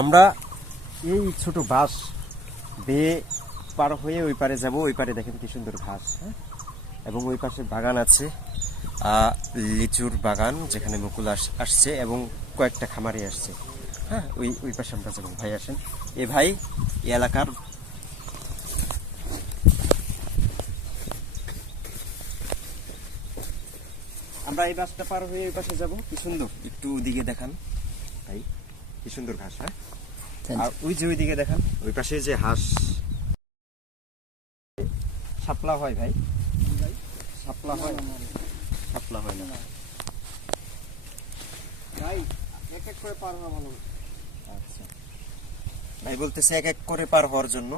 আমরা এই ছোট বাঁশ বেয়ে পার হয়ে ওই পারে যাব। ওই পারে দেখেন কি সুন্দর ঘাস, হ্যাঁ, এবং ওই পাশে বাগান আছে, লিচুর বাগান, যেখানে মুকুল আসছে এবং কয়েকটা খামারি আসছে। হ্যাঁ, ওই ওই পাশে আমরা যাবো। ভাই আসেন। এ ভাই এই এলাকার আমরা এই রাস্তা পার হয়ে ওই পাশে যাবো। কি সুন্দর, একটু ওদিকে দেখান ভাই, কি সুন্দর ঘাস। হ্যাঁ, আর ওই যে ওইদিকে দেখান, ওই পাশে যে হাঁস শাপলা হয় ভাই, শাপলা হয়, শাপলা হয় না ভাই, এক এক করে পার হওয়া ভালো। আচ্ছা, ভাই বলতেছে এক এক করে পার হওয়ার জন্য।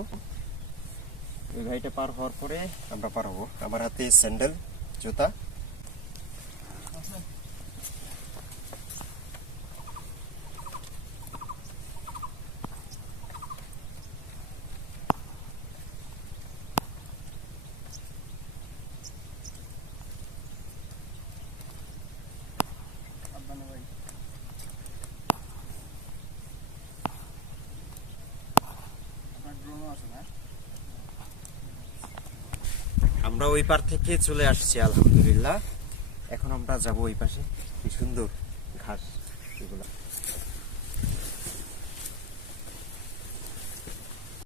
ওই ভাইটা পার হওয়ার পরে আমরা পার হবো। আমার হাতে স্যান্ডেল, জুতা। সাবধানে ভাই। আপনার ড্রোনও আছে না? আমরা ওই পার থেকে চলে আসছি আলহামদুলিল্লাহ। এখন আমরা যাব ওই পাশে। কি সুন্দর ঘাস এগুলা।